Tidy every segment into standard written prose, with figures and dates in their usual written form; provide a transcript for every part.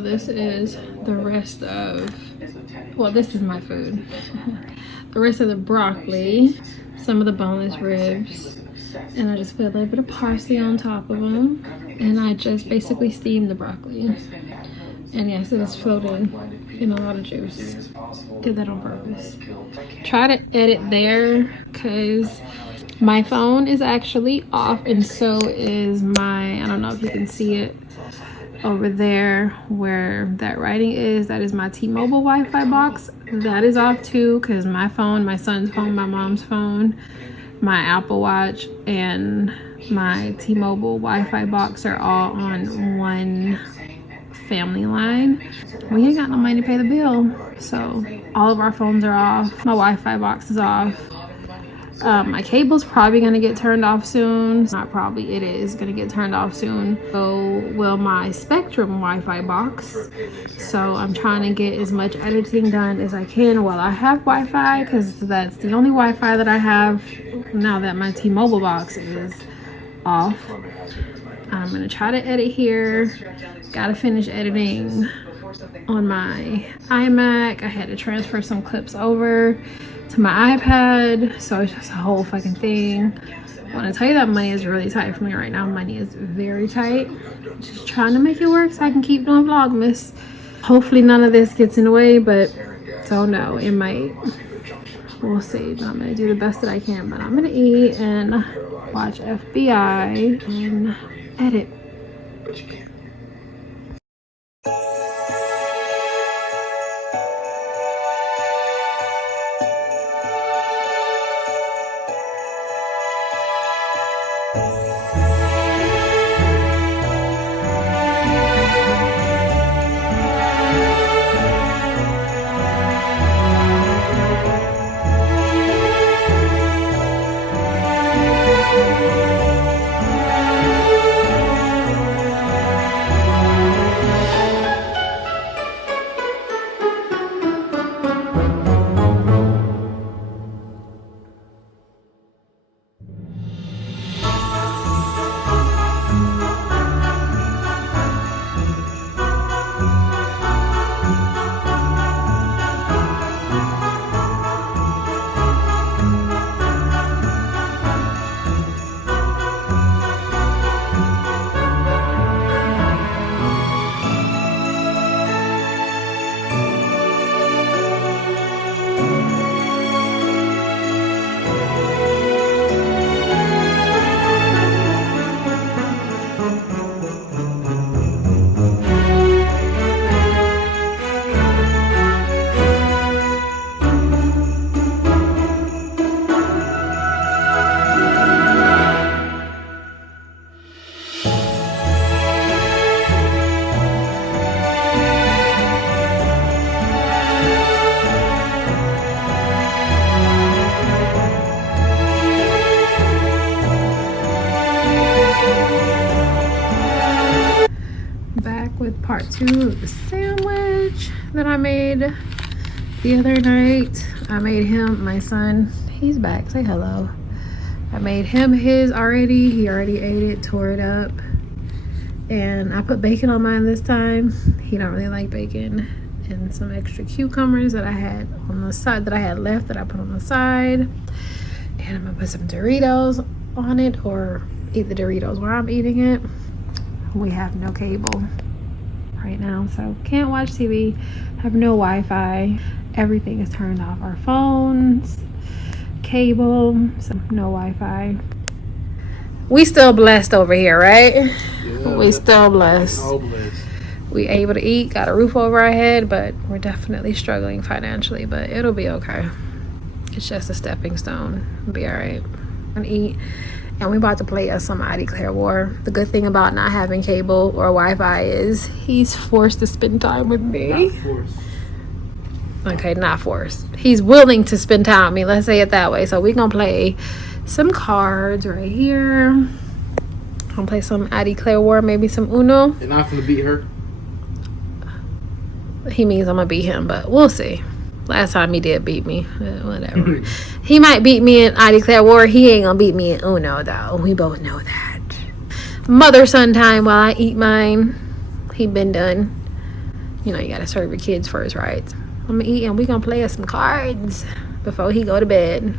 So this is the rest of, well, this is my food. The rest of the broccoli, some of the boneless ribs, and I just put a little bit of parsley on top of them, and I just basically steamed the broccoli. And yes, it is floated in a lot of juice. Did that on purpose. Try to edit there because my phone is actually off, and so is my, I don't know if you can see it over there where that writing is. That is my T-Mobile Wi-Fi box. That is off too because my phone, my son's phone, my mom's phone, my Apple Watch, and my T-Mobile Wi-Fi box are all on one family line. We ain't got no money to pay the bill, so all of our phones are off. My Wi-Fi box is off. My cable's probably gonna get turned off soon. Not probably, it is gonna get turned off soon. So will my Spectrum Wi-Fi box. So I'm trying to get as much editing done as I can while I have Wi-Fi, because that's the only Wi-Fi that I have now that my T-Mobile box is off. I'm gonna try to edit here. Gotta finish editing on my iMac. I had to transfer some clips over to my iPad, so it's just a whole fucking thing. When I tell you that money is really tight for me right now, money is very tight. Just trying to make it work so I can keep doing Vlogmas. Hopefully none of this gets in the way, but don't know, it might. We'll see. But I'm gonna do the best that I can. But I'm gonna eat and watch FBI and edit. With part 2 of the sandwich that I made the other night. I made him, my son, he's back, say hello. I made him his already. He already ate it, tore it up, and I put bacon on mine this time. He don't really like bacon. And some extra cucumbers that I had on the side, that I had left, that I put on the side. And I'm gonna put some Doritos on it, or eat the Doritos while I'm eating it. We have no cable right now, so can't watch TV, have no Wi-Fi, everything is turned off, our phones, cable, so no Wi-Fi. We still blessed over here, right? Yeah, we still blessed. All blessed. We able to eat, got a roof over our head, but we're definitely struggling financially, but it'll be okay. It's just a stepping stone. It'll be all right. And eat. And we about to play us some I Declare War. The good thing about not having cable or Wi-Fi is he's forced to spend time with me. Not forced. Okay, not forced. He's willing to spend time with me. Let's say it that way. So we're gonna play some cards right here. I'm gonna play some I Declare War, maybe some Uno. And I'm gonna beat her. He means I'm gonna beat him, but we'll see. Last time he did beat me. Whatever. He might beat me in I Declare War. He ain't gonna beat me in Uno, though. We both know that. Mother-son time while I eat mine. He been done. You know, you gotta serve your kids first, right? I'm gonna eat and we gonna play some cards before he go to bed.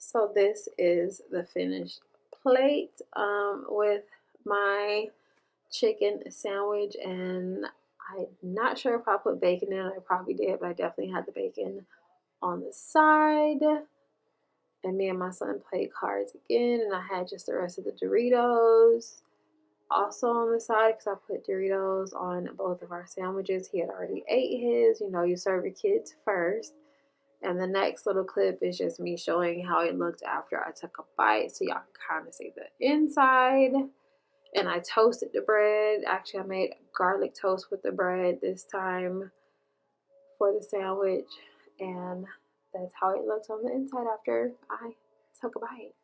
So this is the finished plate with my chicken sandwich, and I'm not sure if I put bacon in it. I probably did, but I definitely had the bacon on the side. And me and my son played cards again, and I had just the rest of the Doritos also on the side because I put Doritos on both of our sandwiches. He had already ate his. You know, you serve your kids first. And the next little clip is just me showing how it looked after I took a bite, so y'all can kind of see the inside. And I toasted the bread. Actually, I made garlic toast with the bread this time for the sandwich. And that's how it looks on the inside after I took a bite.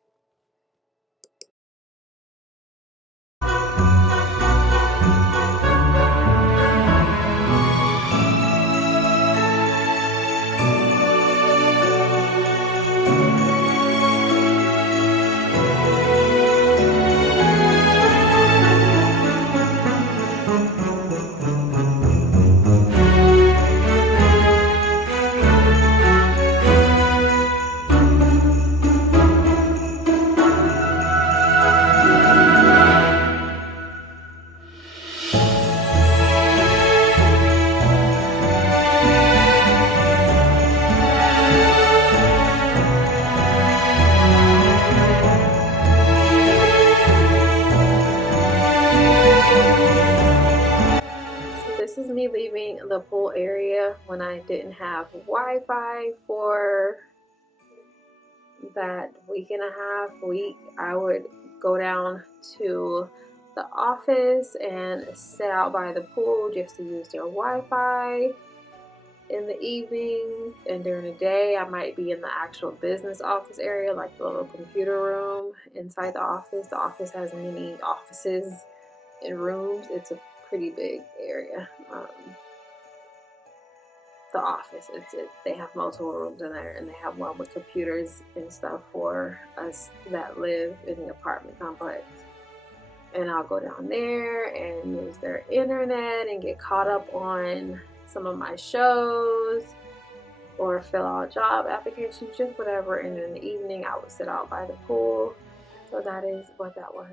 me leaving the pool area when I didn't have Wi-Fi for that week, I would go down to the office and sit out by the pool just to use their Wi-Fi in the evenings. And during the day, I might be in the actual business office area, like the little computer room inside the office. The office has many offices and rooms. It's a pretty big area. The office, they have multiple rooms in there, and they have one with computers and stuff for us that live in the apartment complex. And I'll go down there and use their internet and get caught up on some of my shows or fill out job applications, just whatever. And in the evening I would sit out by the pool. So that is what that was.